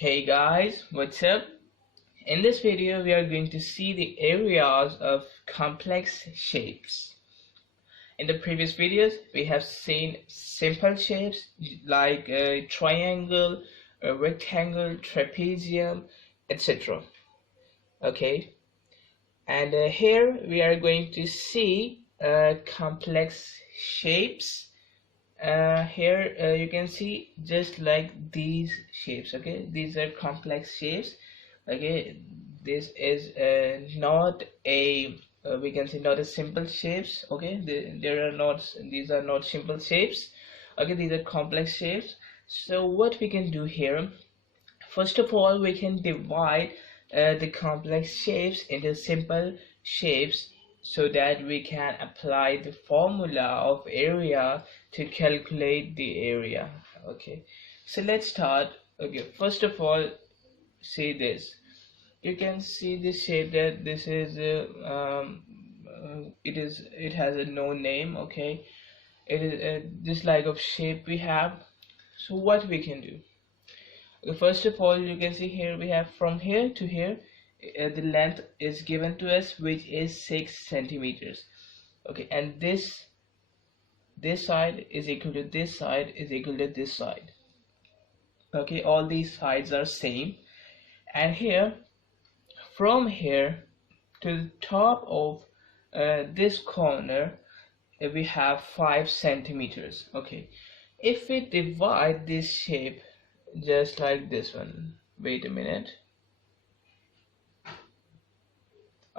Hey guys, what's up? In this video we are going to see the areas of complex shapes. In the previous videos we have seen simple shapes like a triangle, a rectangle, trapezium, etc. Okay, and here we are going to see complex shapes. Here you can see just like these shapes. Okay, these are complex shapes. Okay, this is not a we can say not a simple shapes. Okay, there are not, these are not simple shapes. Okay, these are complex shapes. So what we can do here, first of all, we can divide the complex shapes into simple shapes so that we can apply the formula of area to calculate the area. Okay, so let's start. Okay, first of all, see this. You can see this shape, that this is it has a no name. Okay, it is this like of shape we have. So what we can do, first of all, you can see here we have from here to here, the length is given to us, which is 6 centimeters. Okay, and this side is equal to this side is equal to this side. Okay, all these sides are same. And here, from here to the top of this corner, we have 5 centimeters. Okay, if we divide this shape just like this one, wait a minute.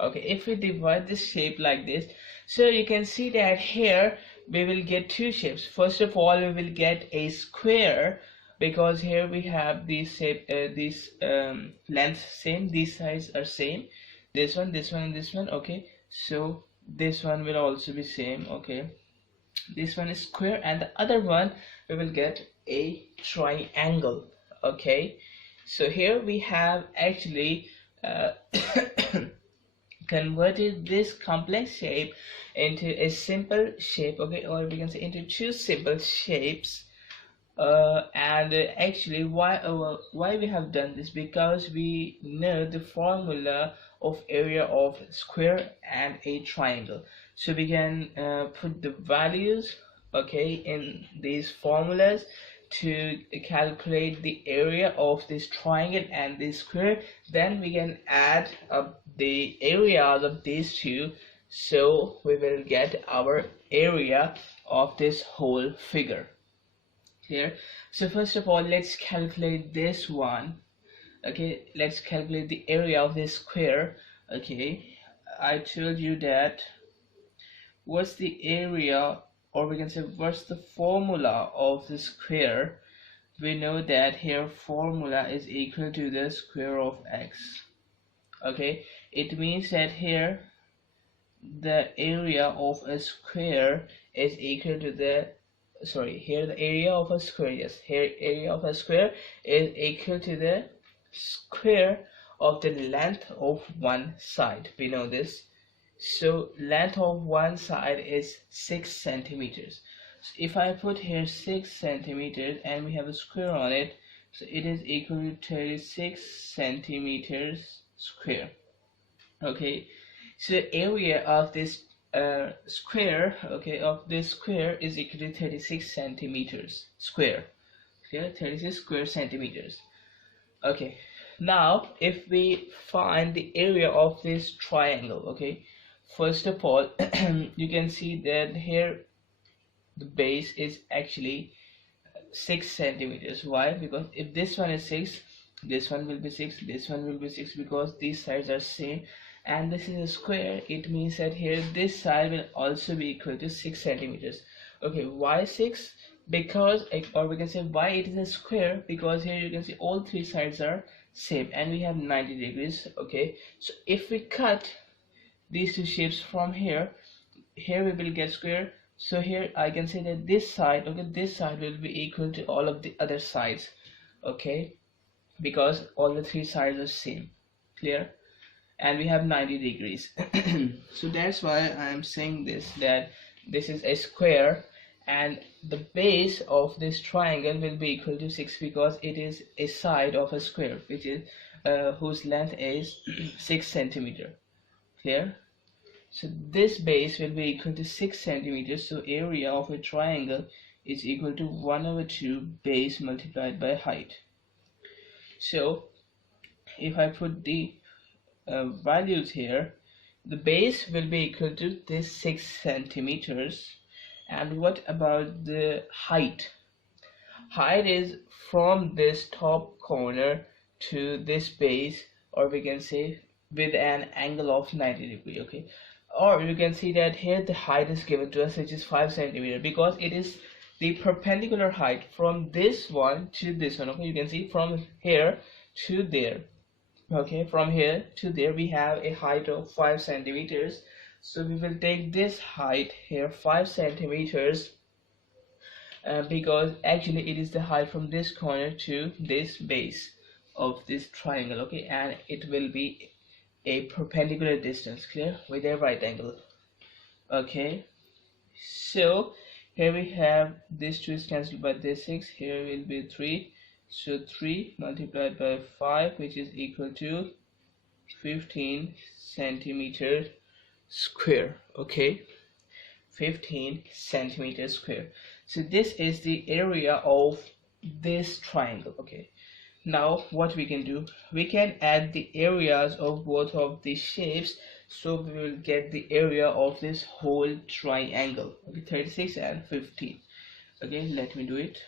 Okay, if we divide this shape like this, so you can see that here we will get two shapes. First of all, we will get a square, because here we have this shape, this length same, these sides are same, this one, this one, and this one. Okay, so this one will also be same. Okay, this one is square, and the other one we will get a triangle. Okay, so here we have actually converted this complex shape into a simple shape. Okay, or we can say into two simple shapes. And actually, why we have done this, because we know the formula of area of square and a triangle, so we can put the values, okay, in these formulas to calculate the area of this triangle and this square. Then we can add up the areas of these two, so we will get our area of this whole figure here. So first of all, let's calculate this one. Okay, let's calculate the area of this square. Okay, I told you that what's the area, or we can say what's the formula of the square. We know that here formula is equal to the square of x. Okay, it means that here the area of a square is equal to the, sorry, here the area of a square, yes, here area of a square is equal to the square of the length of one side. We know this. So length of one side is 6 centimeters. So if I put here 6 centimeters and we have a square on it, so it is equal to 36 centimeters square. Okay, so the area of this square, okay, of this square is equal to 36 centimeters square. Okay, 36 square centimeters. Okay, now if we find the area of this triangle, okay, first of all, you can see that here the base is actually 6 centimeters. Why? Because if this one is 6, this one will be 6, this one will be 6, because these sides are same, and this is a square. It means that here this side will also be equal to 6 centimeters. Okay, why 6? Because, or we can say why it is a square, because here you can see all three sides are same and we have 90 degrees. Okay, so if we cut these two shapes from here, here we will get square. So here I can say that this side, okay, this side will be equal to all of the other sides. Okay, because all the three sides are same. Clear? And we have 90 degrees. So that's why I am saying this, that this is a square and the base of this triangle will be equal to 6 because it is a side of a square which is whose length is 6 centimeter. Clear? So this base will be equal to 6 centimeters. So area of a triangle is equal to 1/2 base multiplied by height. So if I put the values here, the base will be equal to this 6 centimeters. And what about the height? Height is from this top corner to this base, or we can say with an angle of 90 degree. Okay, or you can see that here the height is given to us, which is 5 centimeter, because it is the perpendicular height from this one to this one. Okay, you can see from here to there. Okay, from here to there we have a height of 5 centimeters. So we will take this height here, 5 centimeters, because actually it is the height from this corner to this base of this triangle. Okay, and it will be a perpendicular distance, clear, with a right angle. Okay, so here we have this 2 is cancelled by this 6, here will be 3, so 3 multiplied by 5, which is equal to 15 centimeter square. Okay, 15 centimeters square. So this is the area of this triangle. Okay, now what we can do, we can add the areas of both of these shapes, so we will get the area of this whole triangle. Okay, 36 and 15. Okay, let me do it.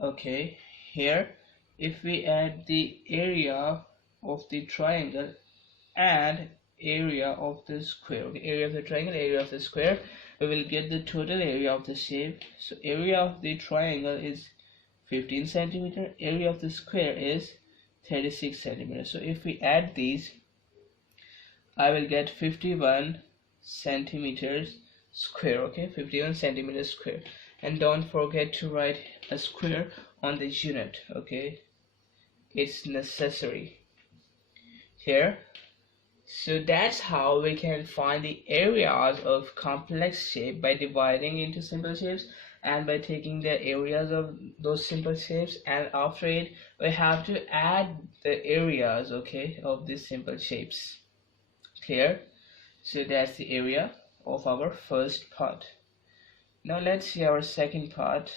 Okay, here if we add the area of the triangle and area of the square, okay, area of the triangle, area of the square, we will get the total area of the shape. So area of the triangle is 15 centimeter, area of the square is 36 centimeters. So if we add these, I will get 51 centimeters square. Okay, 51 centimeters square. And don't forget to write a square on this unit. Okay, it's necessary here. So that's how we can find the areas of complex shape, by dividing into simple shapes and by taking the areas of those simple shapes, and after it we have to add the areas, okay, of these simple shapes. Clear? So that's the area of our first part. Now let's see our second part.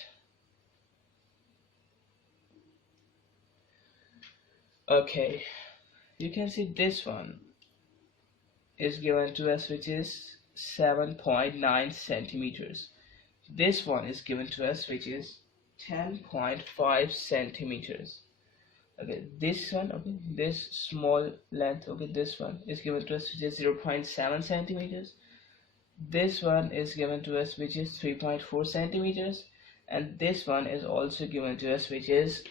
Okay, you can see this one is given to us, which is 7.9 centimeters. This one is given to us, which is 10.5 centimeters. Okay, this one, okay, this small length, okay, this one is given to us, which is 0.7 centimeters. This one is given to us, which is 3.4 centimeters, and this one is also given to us, which is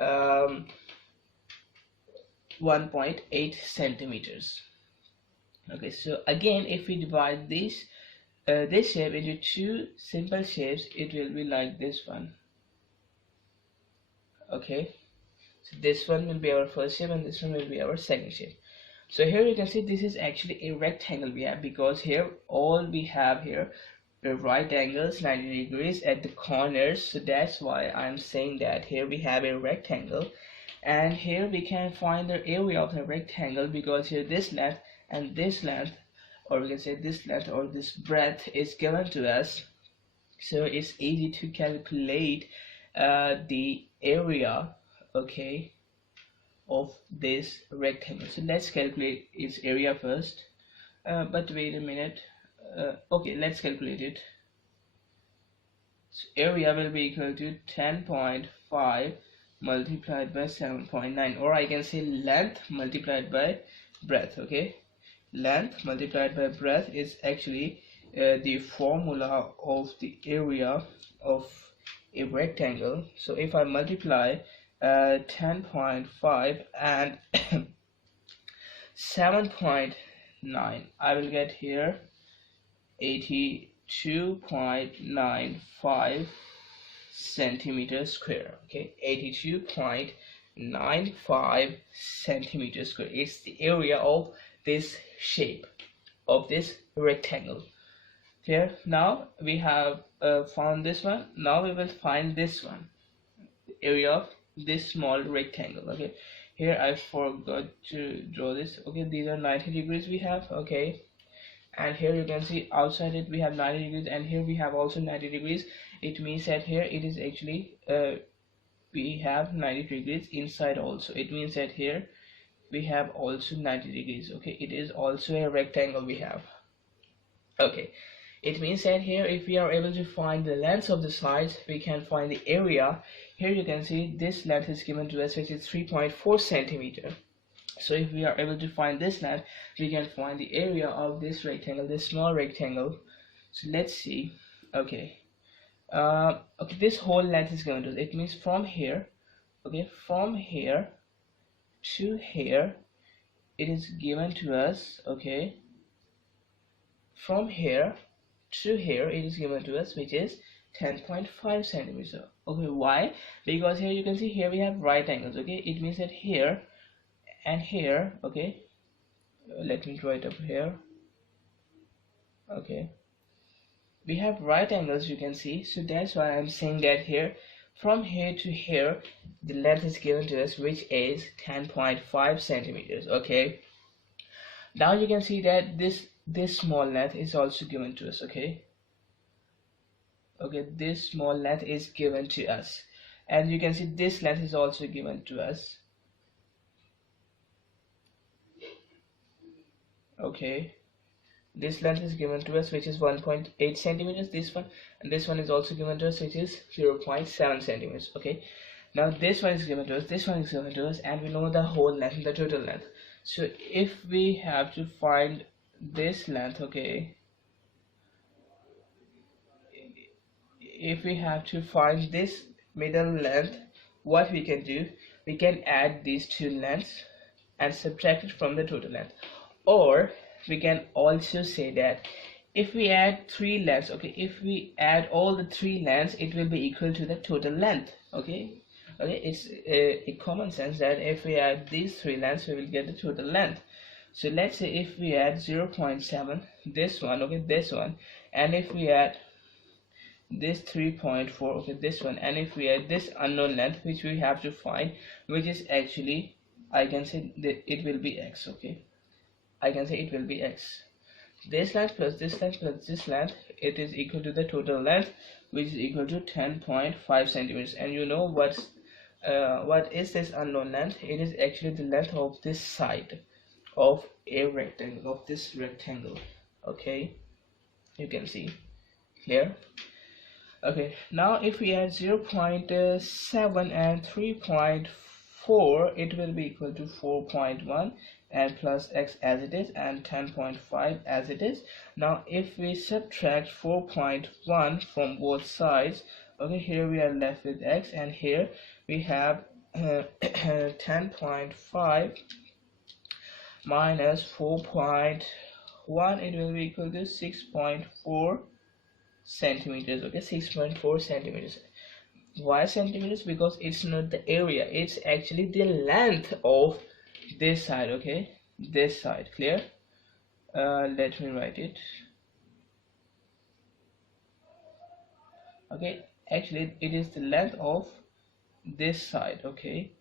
1.8 centimeters. Okay, so again, if we divide this shape into two simple shapes, it will be like this one. Okay, so this one will be our first shape and this one will be our second shape. So here you can see this is actually a rectangle we have, because here all we have here are right angles 90 degrees at the corners. So that's why I'm saying that here we have a rectangle, and here we can find the area of the rectangle, because here this length and this length, or we can say this length or this breadth, is given to us. So it's easy to calculate the area, okay, of this rectangle. So let's calculate its area first, but wait a minute. Okay, let's calculate it. So area will be equal to 10.5 multiplied by 7.9, or I can say length multiplied by breadth. Okay, length multiplied by breadth is actually the formula of the area of a rectangle. So if I multiply 10.5 and 7.9, I will get here 82.95 centimeters square. Okay, 82.95 0.95 centimeters square. It's the area of this shape, of this rectangle. Here, now we have found this one. Now we will find this one, the area of this small rectangle. Okay, here I forgot to draw this. Okay, these are 90 degrees we have. Okay, and here you can see outside it we have 90 degrees, and here we have also 90 degrees. It means that here it is actually we have 90 degrees inside also. It means that here we have also 90 degrees. Okay, it is also a rectangle we have. Okay, it means that here if we are able to find the length of the sides, we can find the area. Here you can see this length is given to us, which is 3.4 centimeter. So if we are able to find this length, we can find the area of this rectangle, this small rectangle. So let's see. Okay, okay, this whole length is given to us. It means from here, okay, from here to here, it is given to us. Okay, from here to here it is given to us, which is 10.5 centimeters. Okay, why? Because here you can see here we have right angles. Okay, it means that here and here, okay, let me draw it up here. Okay, we have right angles, you can see, so that's why I'm saying that here from here to here the length is given to us, which is 10.5 centimeters. Okay, now you can see that this small length is also given to us. Okay, okay, this small length is given to us, and you can see this length is also given to us. Okay, this length is given to us, which is 1.8 centimeters, this one, and this one is also given to us, which is 0.7 centimeters. Okay, now this one is given to us, this one is given to us, and we know the whole length, the total length. So if we have to find this length, okay, if we have to find this middle length, what we can do, we can add these two lengths and subtract it from the total length. Or we can also say that if we add three lengths, okay, if we add all the three lengths, it will be equal to the total length. Okay, okay, it's a common sense that if we add these three lengths, we will get the total length. So let's say if we add 0.7, this one, okay, this one, and if we add this 3.4, okay, this one, and if we add this unknown length which we have to find, which is actually, I can say that it will be x. Okay, I can say it will be x. This length plus this length plus this length, it is equal to the total length, which is equal to 10.5 centimeters. And you know what is this unknown length? It is actually the length of this side of a rectangle, of this rectangle. Okay, you can see here. Okay, now if we add 0.7 and 3.4, it will be equal to 4.1 and plus x as it is, and 10.5 as it is. Now if we subtract 4.1 from both sides, okay, here we are left with x, and here we have 10.5 minus 4.1, it will be equal to 6.4 centimeters. Okay, 6.4 centimeters. Why centimeters? Because it's not the area, it's actually the length of this side. Okay, this side. Clear? Let me write it. Okay, actually it is the length of this side. Okay,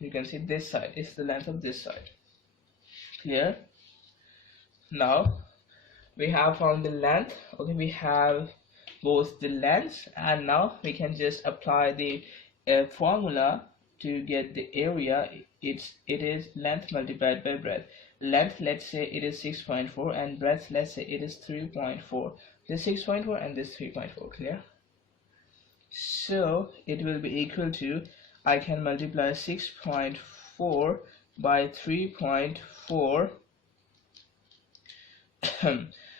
you can see this side is the length of this side. Clear? Now we have found the length. Okay, we have both the lengths, and now we can just apply the formula to get the area. It is length multiplied by breadth. Length, let's say it is 6.4, and breadth, let's say it is 3.4. This 6.4 and this 3.4. Clear? So it will be equal to, I can multiply 6.4 by 3.4.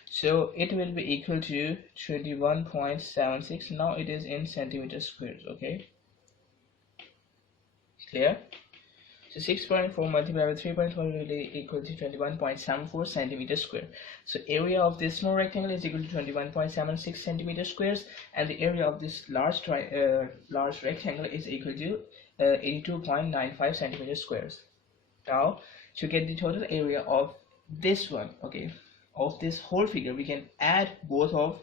So it will be equal to 21.76. Now it is in centimeters squares. Okay, clear? So 6.4 multiplied by 3.4 will be equal to 21.74 centimeters square. So area of this small rectangle is equal to 21.76 centimeters squares, and the area of this large rectangle is equal to 82.95 centimeters squares. Now to get the total area of this one, okay, of this whole figure, we can add both of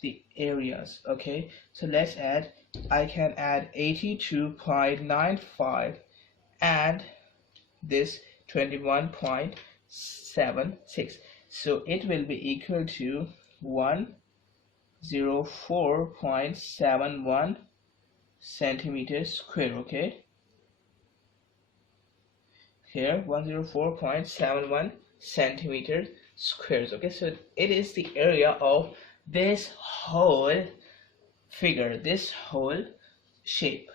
the areas. Okay, so let's add. I can add 82.95 and this 21.76, so it will be equal to 104.71 centimeters square. Okay, here 104.71 centimeters squares. Okay, so it is the area of this whole figure, this whole shape.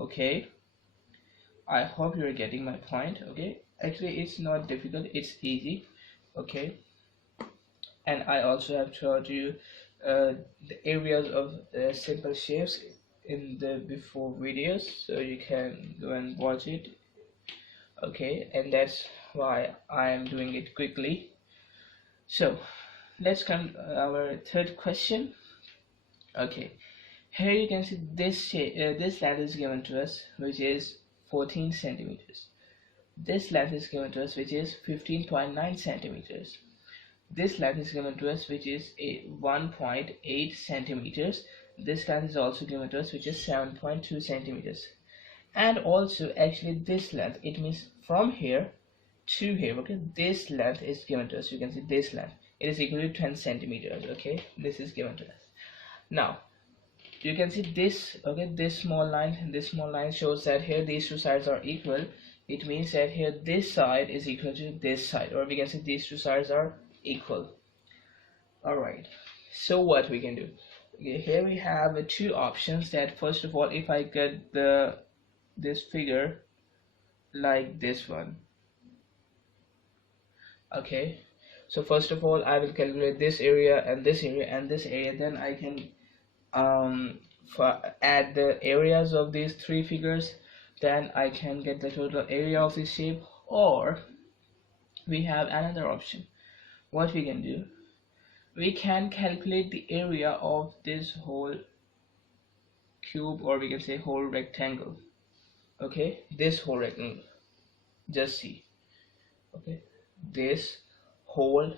Okay, I hope you're getting my point. Okay, actually it's not difficult, it's easy. Okay, and I also have taught you the areas of the simple shapes in the before videos, so you can go and watch it. Okay, and that's why I am doing it quickly. So let's come to our third question. Okay, here you can see this this length is given to us, which is 14 centimeters. This length is given to us, which is 15.9 centimeters. This length is given to us, which is 1.8 centimeters. This length is also given to us, which is 7.2 centimeters. And also actually this length, it means from here to here. Okay, this length is given to us. You can see this length, it is equal to 10 centimeters. Okay, this is given to us. Now you can see this. Okay, this small line shows that here these two sides are equal. It means that here this side is equal to this side, or we can say these two sides are equal. Alright, so what we can do, okay, here we have two options. That first of all, if I get this figure like this one, okay, so first of all I will calculate this area and this area and this area, then I can add the areas of these three figures, then I can get the total area of this shape. Or we have another option. What we can do, we can calculate the area of this whole cube, or we can say whole rectangle. Okay, this whole rectangle, just see. Okay, this whole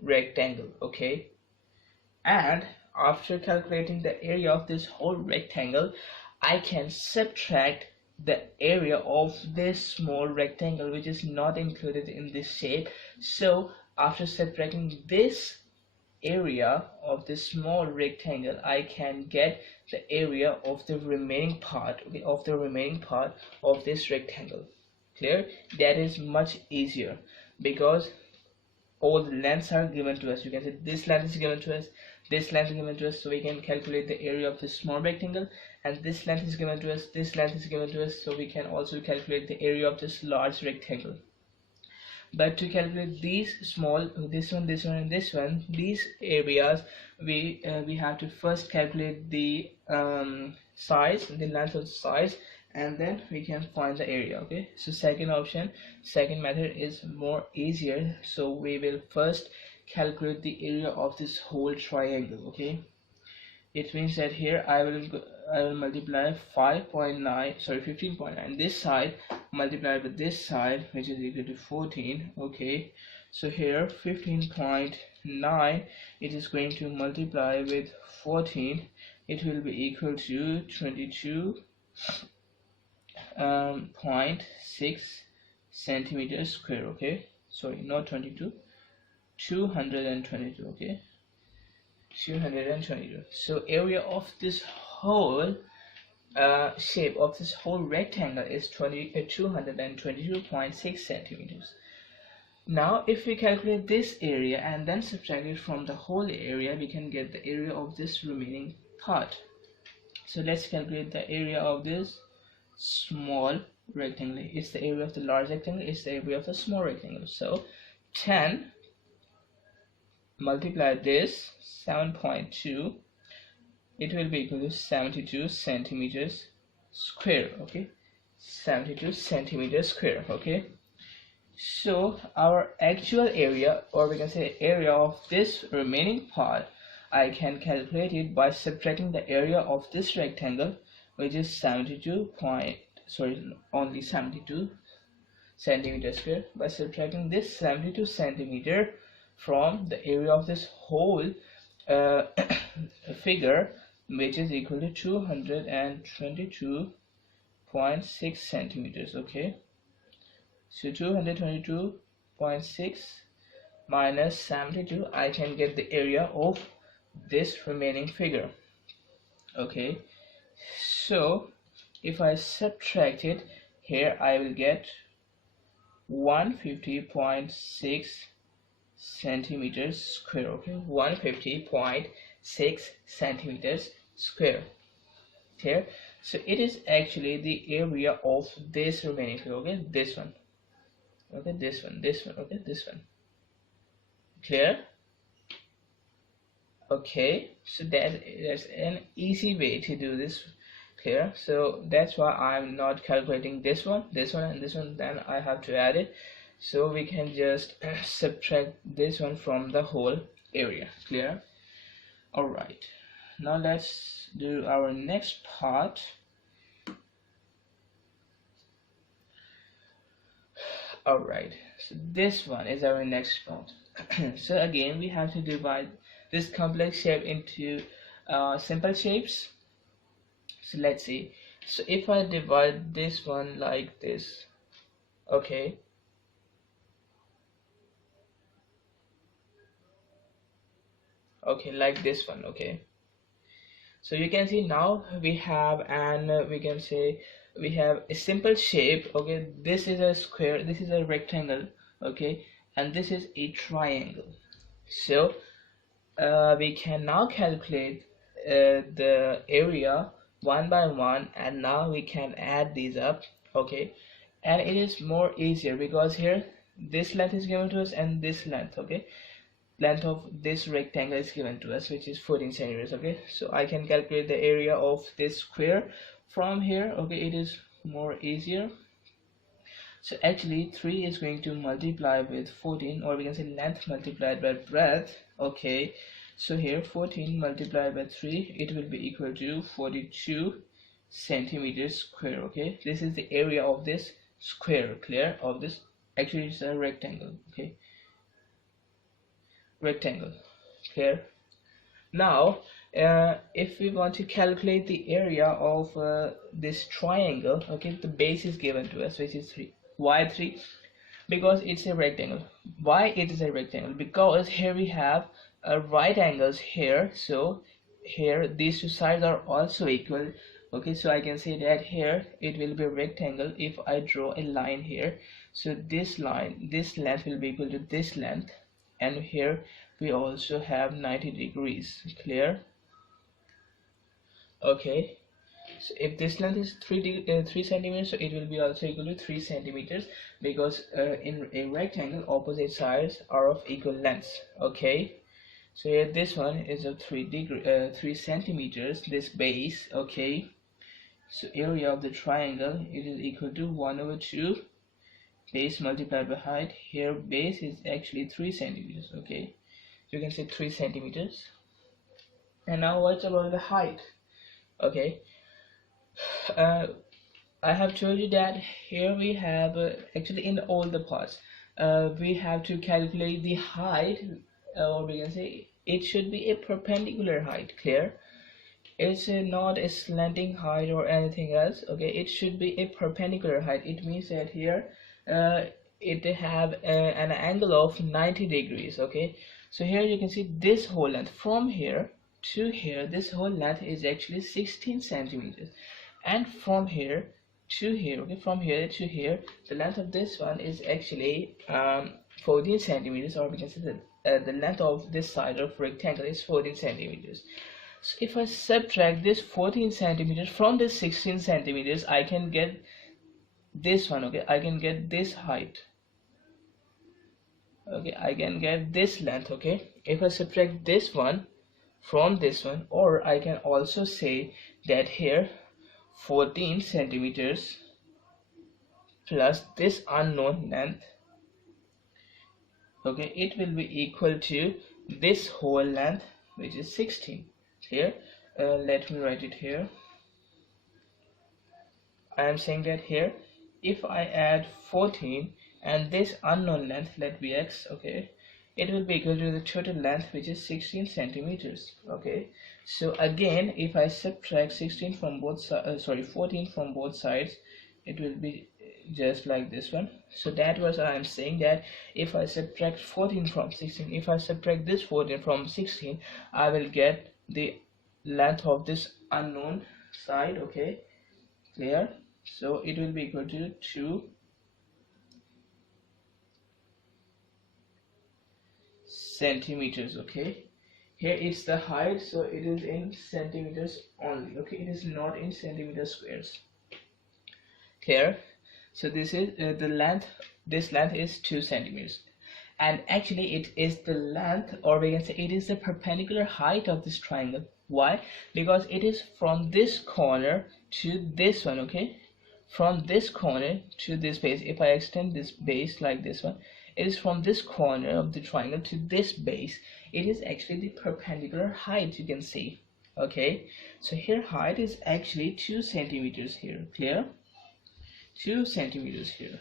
rectangle. Okay, and after calculating the area of this whole rectangle, I can subtract the area of this small rectangle, which is not included in this shape. So after subtracting this area of this small rectangle, I can get the area of the remaining part, okay, of the remaining part of this rectangle. Clear? That is much easier because all the lengths are given to us. You can say this length is given to us, this length is given to us, so we can calculate the area of this small rectangle, and this length is given to us, this length is given to us, so we can also calculate the area of this large rectangle. But to calculate these small, this one, and this one, these areas, we have to first calculate the size, the length of the size, and then we can find the area. Okay, so second method is more easier. So we will first calculate the area of this whole triangle. Okay, it means that here I will multiply 15.9 this side multiplied with this side, which is equal to 14. Okay, so here 15.9, it is going to multiply with 14, it will be equal to 22.6 centimeters square. Okay, sorry, not 22, 222. Okay, 222. So area of this whole shape of this whole rectangle is 222.6 centimeters. Now if we calculate this area and then subtract it from the whole area, we can get the area of this remaining part. So let's calculate the area of this small rectangle. It's the area of the large rectangle, it's the area of the small rectangle. So 10 multiply this 7.2, it will be equal to 72 centimeters square. Okay, 72 centimeters square. Okay, so our actual area, or we can say area of this remaining part, I can calculate it by subtracting the area of this rectangle which is 72 point, sorry, only 72 centimeter square. By subtracting this 72 centimeter from the area of this whole uh, figure, which is equal to 222.6 centimeters. Okay, so 222.6 minus 72, I can get the area of this remaining figure. Okay, so if I subtract it here, I will get 150.6 centimeters square. Okay, 150.6 centimeters square here. So it is actually the area of this remaining figure. Okay, this one, okay, this one, okay, this one. Clear? Okay, so that's an easy way to do this. Clear? So that's why I'm not calculating this one, and this one, then I have to add it. So we can just subtract this one from the whole area. Clear? Alright, now let's do our next part. Alright, so this one is our next part. So again, we have to divide this complex shape into simple shapes. So let's see. So if I divide this one like this, okay, like this one. Okay, so you can see now we have we can say we have a simple shape. Okay, this is a square, this is a rectangle, okay, and this is a triangle. So we can now calculate the area one by one, and now we can add these up. Okay, and it is more easier because here this length is given to us and this length, okay, length of this rectangle is given to us, which is 14 centimeters. Okay, so I can calculate the area of this square from here. Okay, it is more easier. So actually 3 is going to multiply with 14, or we can say length multiplied by breadth. Okay, so here 14 multiplied by 3, it will be equal to 42 centimeters square. Okay, this is the area of this square. Clear? Of this, actually it's a rectangle. Okay, rectangle. Clear? Now if we want to calculate the area of this triangle, okay, the base is given to us, which is 3. Why 3? Because it's a rectangle. Why it is a rectangle? Because here we have right angles here, so here these two sides are also equal. Okay, so I can say that here it will be a rectangle if I draw a line here. So this line, this length will be equal to this length, and here we also have 90 degrees. Clear? Okay, so if this length is 3 centimeters, so it will be also equal to 3 centimeters, because in a rectangle opposite sides are of equal lengths. Okay, so here this one is of 3 centimeters, this base. Okay, so area of the triangle, it is equal to 1/2 base multiplied by height. Here base is actually 3 centimeters. Okay, so you can say 3 centimeters. And now what about the height? Okay, I have told you that here we have actually in all the parts we have to calculate the height, or we can say it should be a perpendicular height. Clear? It's not a slanting height or anything else. Okay, it should be a perpendicular height. It means that here it have an angle of 90 degrees. Okay, so here you can see this whole length from here to here, this whole length is actually 16 centimeters, and from here to here, okay, from here to here, the length of this one is actually 14 centimeters, or we can say that the length of this side of rectangle is 14 centimeters. So if I subtract this 14 centimeters from this 16 centimeters, I can get this one. Okay, I can get this height. Okay, I can get this length. Okay, if I subtract this one from this one, or I can also say that here 14 centimeters plus this unknown length, okay, it will be equal to this whole length, which is 16. Here let me write it here. I am saying that here if I add 14 and this unknown length, let be x, okay, it will be equal to the total length, which is 16 centimeters. Okay, so again if I subtract 16 from both sides, 14 from both sides, it will be just like this one. So that was I am saying that if I subtract 14 from 16, if I subtract this 14 from 16, I will get the length of this unknown side. Okay, clear? So it will be equal to 2 centimeters. Okay, here is the height, so it is in centimeters only. Okay, it is not in centimeter squares. Clear? So this is the length. This length is 2 centimeters, and actually it is the length, or we can say it is the perpendicular height of this triangle. Why? Because it is from this corner to this one. Okay, from this corner to this base. If I extend this base like this one, it is from this corner of the triangle to this base. It is actually the perpendicular height, you can see. Okay, so here height is actually 2 centimeters here. Clear? 2 centimeters here.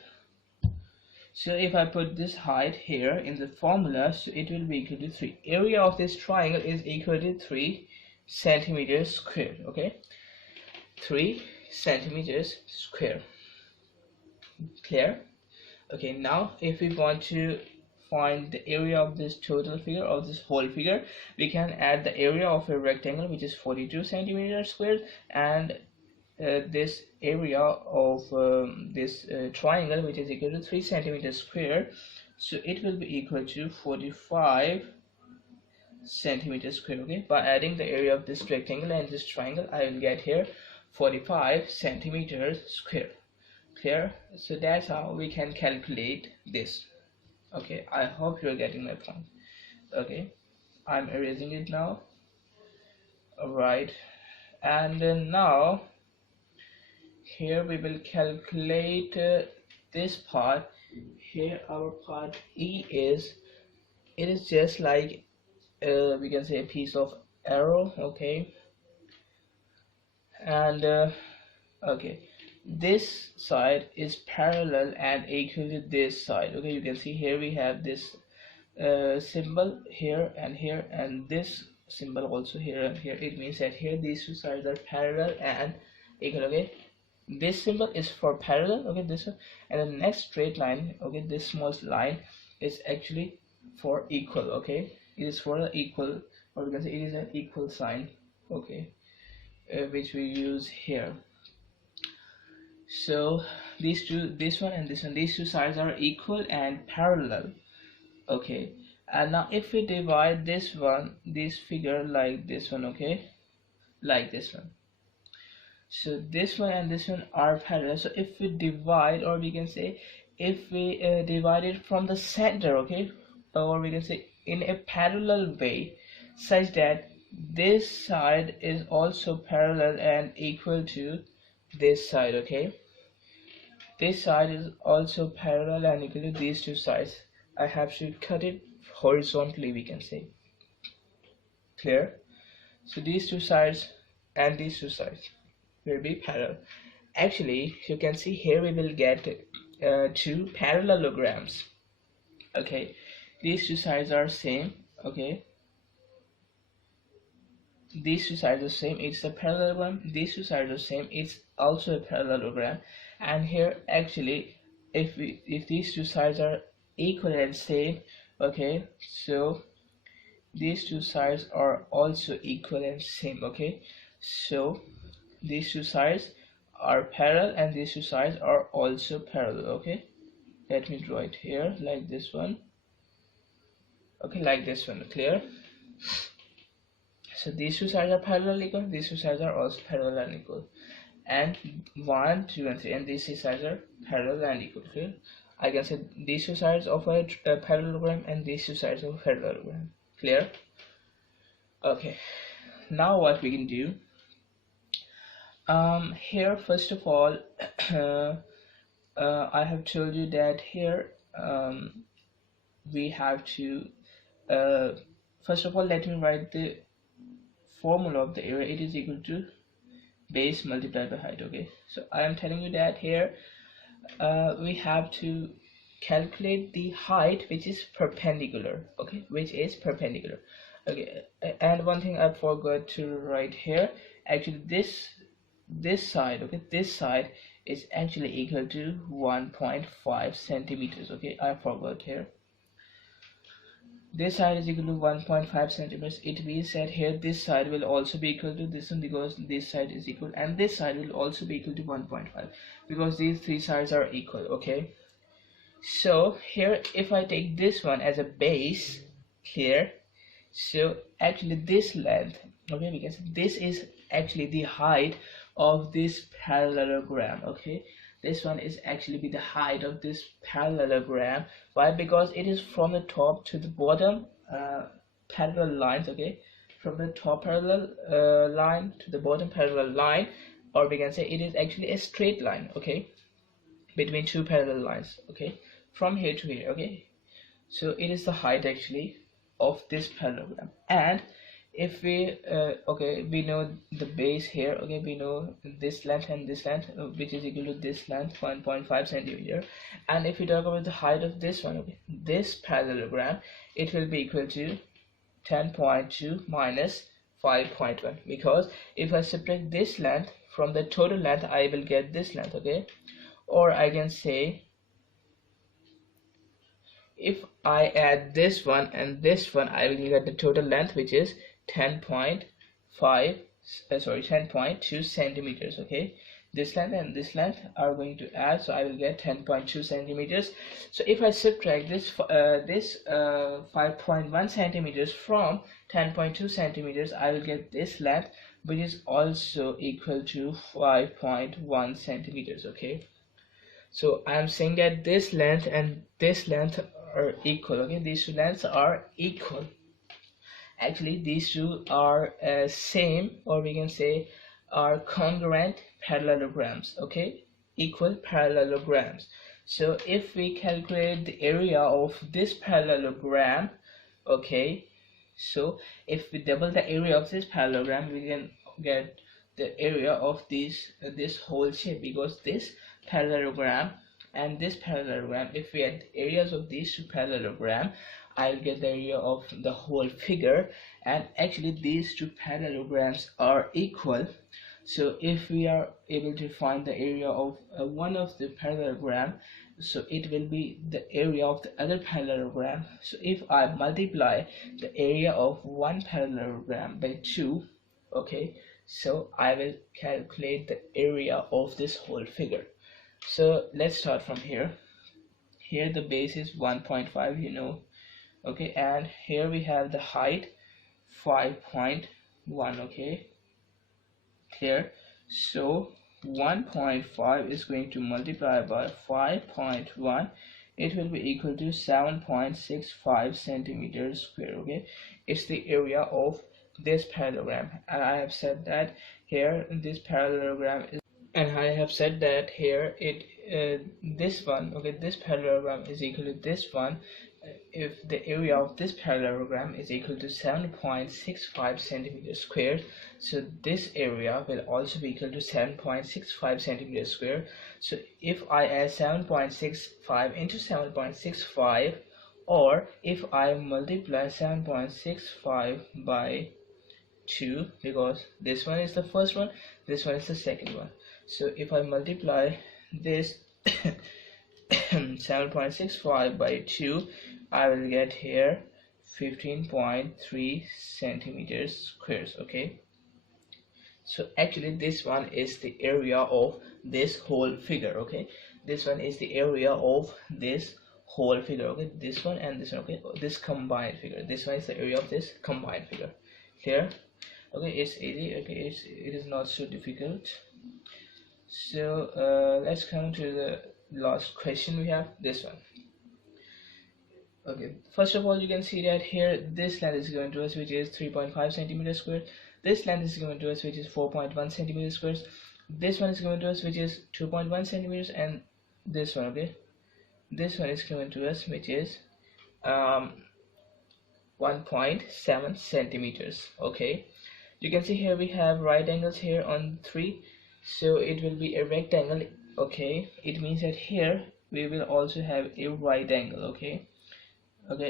So if I put this height here in the formula, so it will be equal to 3. Area of this triangle is equal to 3 centimeters squared. Okay, 3 centimeters square. Clear? Okay, now if we want to find the area of this total figure, of this whole figure, we can add the area of a rectangle, which is 42 centimeters squared, and this area of this triangle, which is equal to 3 centimeters square. So it will be equal to 45 centimeters square. Okay, by adding the area of this rectangle and this triangle, I will get here 45 centimeters square. Clear? So that's how we can calculate this. Okay, I hope you're getting my point. Okay, I'm erasing it now. Alright, and then now here we will calculate this part. Here our part E is, it is just like we can say a piece of arrow. Okay, and okay, this side is parallel and equal to this side. Okay, you can see here we have this symbol here, and this symbol also here and here. It means that here these two sides are parallel and equal. Okay, this symbol is for parallel. Okay, this one, and the next straight line, okay, this small line is actually for equal. Okay, it is for the equal, or we can say it is an equal sign. Okay, which we use here. So these two, this one and this one, these two sides are equal and parallel. Okay, and now if we divide this one, this figure like this one, okay, like this one, so this one and this one are parallel. So if we divide, or we can say if we divide it from the center, okay, or we can say in a parallel way, such that this side is also parallel and equal to this side. Okay, this side is also parallel and equal to these two sides. I have to cut it horizontally, we can say. Clear? So these two sides and these two sides will be parallel. Actually, you can see here we will get two parallelograms. Okay, these two sides are same. Okay, these two sides are same, it's a parallelogram. These two sides are same, it's also a parallelogram. And here actually if these two sides are equal and same, okay, so these two sides are also equal and same. Okay, so these two sides are parallel and these two sides are also parallel. Okay, let me draw it here like this one. Okay, like this one. Clear? So these two sides are parallel equal, these two sides are also parallel and equal, and 1, 2 and 3, and these two sides are parallel and equal. Clear? I can say these two sides of a parallelogram and these two sides of a parallelogram. Clear? Okay, now what we can do, here first of all I have told you that here we have to first of all let me write the formula of the area. It is equal to base multiplied by height. Okay, so I am telling you that here we have to calculate the height which is perpendicular. Okay, which is perpendicular. Okay, and one thing I forgot to write here, actually this side, okay, this side is actually equal to 1.5 centimeters. Okay, I forgot here, this side is equal to 1.5 centimeters. It means that here this side will also be equal to this one, because this side is equal, and this side will also be equal to 1.5, because these three sides are equal. Okay, so here if I take this one as a base here, so actually this length, okay, because this is actually the height of this parallelogram. Okay, this one is actually be the height of this parallelogram. Why? Because it is from the top to the bottom parallel lines. Okay, from the top parallel line to the bottom parallel line, or we can say it is actually a straight line. Okay, between two parallel lines. Okay, from here to here. Okay, so it is the height actually of this parallelogram. And if we okay, we know the base here. Okay, we know this length and this length, which is equal to this length, 1.5 centimeter. And if we talk about the height of this one, okay, this parallelogram, it will be equal to 10.2 minus 5.1, because if I subtract this length from the total length, I will get this length. Okay, or I can say, if I add this one and this one, I will get the total length, which is 10.2 centimeters. Okay, this length and this length are going to add, so I will get 10.2 centimeters. So if I subtract this 5.1 centimeters from 10.2 centimeters, I will get this length, which is also equal to 5.1 centimeters. Okay, so I am saying that this length and this length are equal. Okay, these two lengths are equal. Actually these two are same, or we can say are congruent parallelograms. Okay, equal parallelograms. So if we calculate the area of this parallelogram, okay, so if we double the area of this parallelogram, we can get the area of this whole shape, because this parallelogram and this parallelogram, if we add the areas of these two parallelogram, I'll get the area of the whole figure. And actually these two parallelograms are equal. So if we are able to find the area of one of the parallelogram, so it will be the area of the other parallelogram. So if I multiply the area of one parallelogram by 2, okay, so I will calculate the area of this whole figure. So let's start from here. Here the base is 1.5, you know. Okay, and here we have the height 5.1. okay, clear? So 1.5 is going to multiply by 5.1, it will be equal to 7.65 centimeters square. Okay, it's the area of this parallelogram, and I have said that here this parallelogram is, and I have said that here it this one, okay, this parallelogram is equal to this one. If the area of this parallelogram is equal to 7.65 centimeters squared, so this area will also be equal to 7.65 centimeters square. So if I add 7.65 into 7.65, or if I multiply 7.65 by 2, because this one is the first one, this one is the second one, so if I multiply this 7.65 by 2, I will get here 15.3 centimeters squares. Okay, so actually this one is the area of this whole figure. Okay, this one is the area of this whole figure. Okay, this one and this one. Okay, this combined figure, this one is the area of this combined figure. Clear? Okay, it's easy. Okay, it is not so difficult. So let's come to the last question. We have this one. Okay, first of all, you can see that here this length is given to us, which is 3.5 centimeters squared. This length is given to us, which is 4.1 centimeters squared. This one is given to us, which is 2.1 centimeters, and this one, okay, this one is given to us, which is 1.7 centimeters. Okay, You can see here we have right angles here on 3, so it will be a rectangle. Okay, it means that here we will also have a right angle. Okay,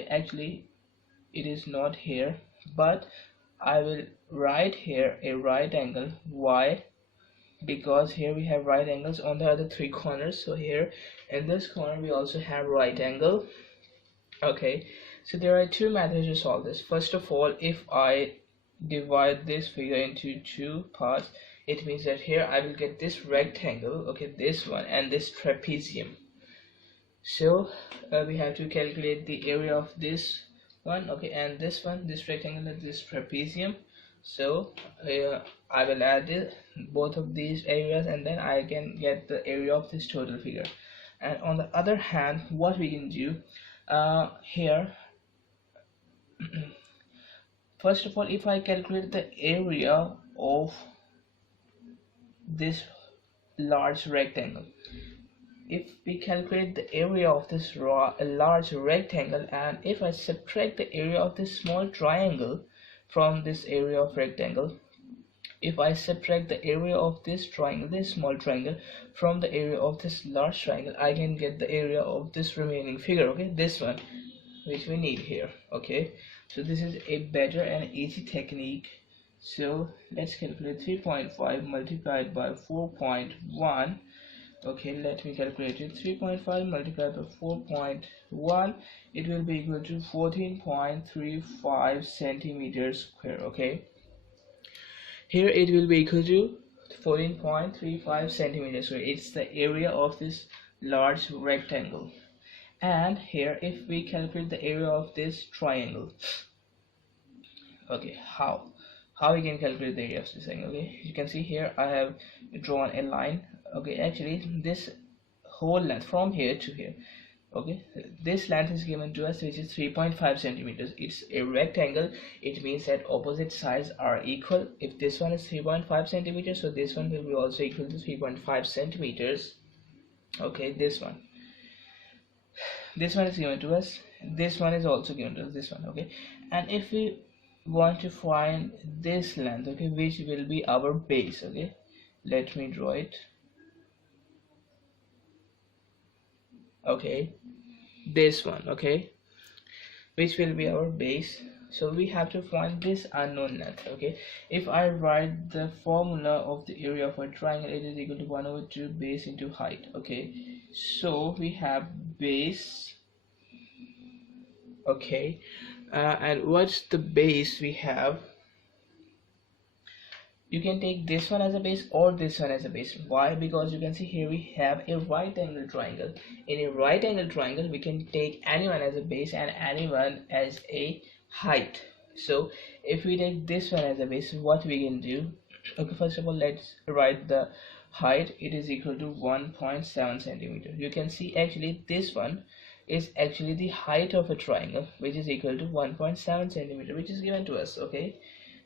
actually it is not here, but I will write here a right angle. Why? Because here we have right angles on the other 3 corners, so here in this corner we also have right angle. Okay, so there are 2 methods to solve this. First of all, if I divide this figure into 2 parts, it means that here I will get this rectangle, okay, this one, and this trapezium. So we have to calculate the area of this one, okay, and this one, this rectangle and this trapezium. So I will add both of these areas, and then I can get the area of this total figure. And on the other hand, what we can do here, first of all, if I calculate the area of this large rectangle, if we calculate the area of this large rectangle, and if I subtract the area of this small triangle from this area of rectangle, if I subtract the area of this triangle, this small triangle, from the area of this large triangle, I can get the area of this remaining figure, okay, this one, which we need here. Okay, so this is a better and easy technique. So let's calculate 3.5 multiplied by 4.1. Okay, let me calculate it. 3.5 multiplied by 4.1, it will be equal to 14.35 centimeters square. Okay, here it will be equal to 14.35 centimeters square. It's the area of this large rectangle. And here if we calculate the area of this triangle, okay, how we can calculate the area of this triangle? Okay, you can see here I have drawn a line. Okay, actually this whole length from here to here, okay, this length is given to us, which is 3.5 centimeters. It's a rectangle. It means that opposite sides are equal. If this one is 3.5 centimeters, so this one will be also equal to 3.5 centimeters. Okay, this one is given to us, this one is also given to us, this one. Okay, and if we want to find this length, okay, which will be our base, okay, let me draw it. Okay, this one, okay, which will be our base. So we have to find this unknown length. Okay, if I write the formula of the area of a triangle, it is equal to 1/2 base into height. Okay, so we have base. Okay, and what's the base we have? You can take this one as a base or this one as a base. Why? Because you can see here we have a right angle triangle. In a right angle triangle, we can take anyone as a base and anyone as a height. So if we take this one as a base, what we can do? Okay, first of all, let's write the height. It is equal to 1.7 centimeter. You can see actually this one is actually the height of a triangle, which is equal to 1.7 centimeter, which is given to us. Okay,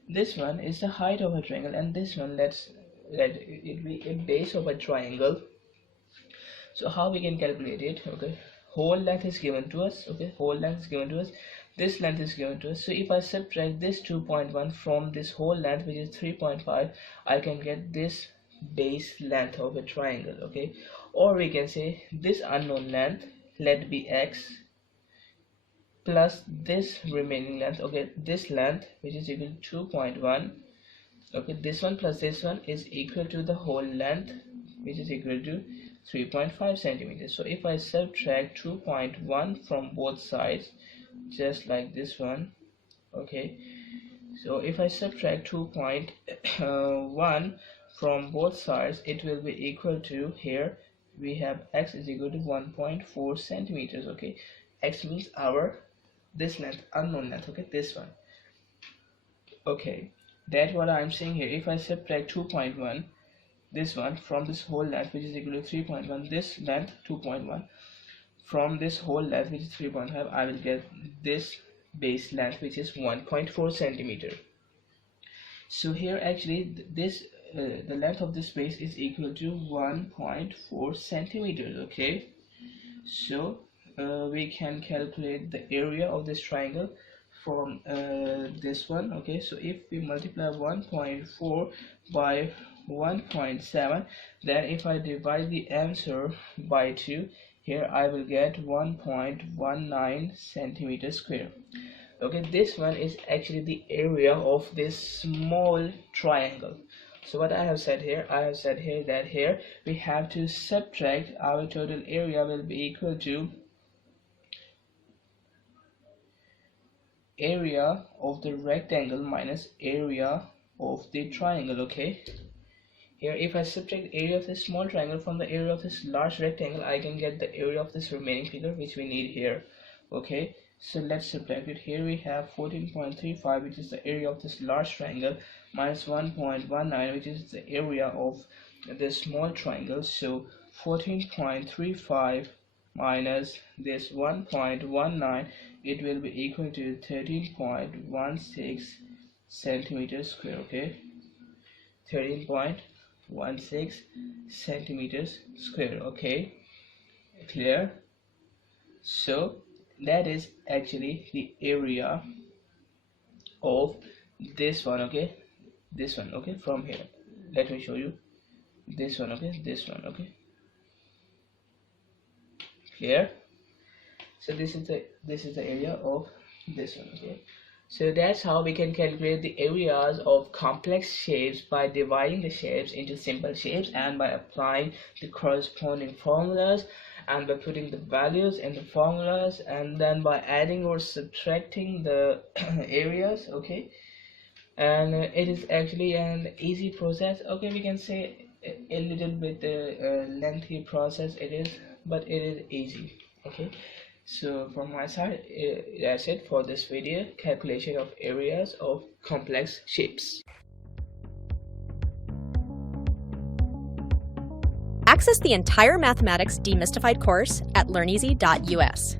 this one is the height of a triangle, and this one, let it be a base of a triangle. So how we can calculate it? Okay, whole length is given to us. Okay, whole length is given to us, this length is given to us. So if I subtract this 2.1 from this whole length, which is 3.5, I can get this base length of a triangle. Okay, or we can say this unknown length, let be x, plus this remaining length, okay, this length, which is equal to 2.1. okay, this one plus this one is equal to the whole length, which is equal to 3.5 centimeters. So if I subtract 2.1 from both sides, just like this one, okay, so if I subtract 2.1 from both sides, it will be equal to, here we have x is equal to 1.4 centimeters. Okay, x means our this length, unknown length, okay, this one. Okay, that's what I'm saying here. If I subtract 2.1, this one, from this whole length, which is equal to 3.1, this length 2.1 from this whole length, which is 3.5, I will get this base length, which is 1.4 centimeter. So here actually this the length of this base is equal to 1.4 centimeters. Okay, so we can calculate the area of this triangle from this one. Okay, so if we multiply 1.4 by 1.7, then if I divide the answer by 2, here I will get 1.19 centimeters square. Okay, this one is actually the area of this small triangle. So what I have said here, that here we have to subtract, our total area will be equal to area of the rectangle minus area of the triangle. Okay, here if I subtract area of this small triangle from the area of this large rectangle, I can get the area of this remaining figure which we need here. Okay, so let's subtract it. Here we have 14.35, which is the area of this large triangle, minus 1.19, which is the area of the small triangle. So 14.35 minus this 1.19, it will be equal to 13.16 centimeters square. Okay, 13.16 centimeters square. Okay, clear? So that is actually the area of this one. Okay, this one. Okay, from here let me show you this one. Okay, this one. Okay, clear? So this is the area of this one. Okay, so that's how we can calculate the areas of complex shapes, by dividing the shapes into simple shapes and by applying the corresponding formulas, and by putting the values in the formulas, and then by adding or subtracting the areas. Okay, and it is actually an easy process. Okay, we can say a little bit lengthy process it is, but it is easy. Okay, so from my side, that's it for this video, calculation of areas of complex shapes. Access the entire Mathematics Demystified course at learneasy.us.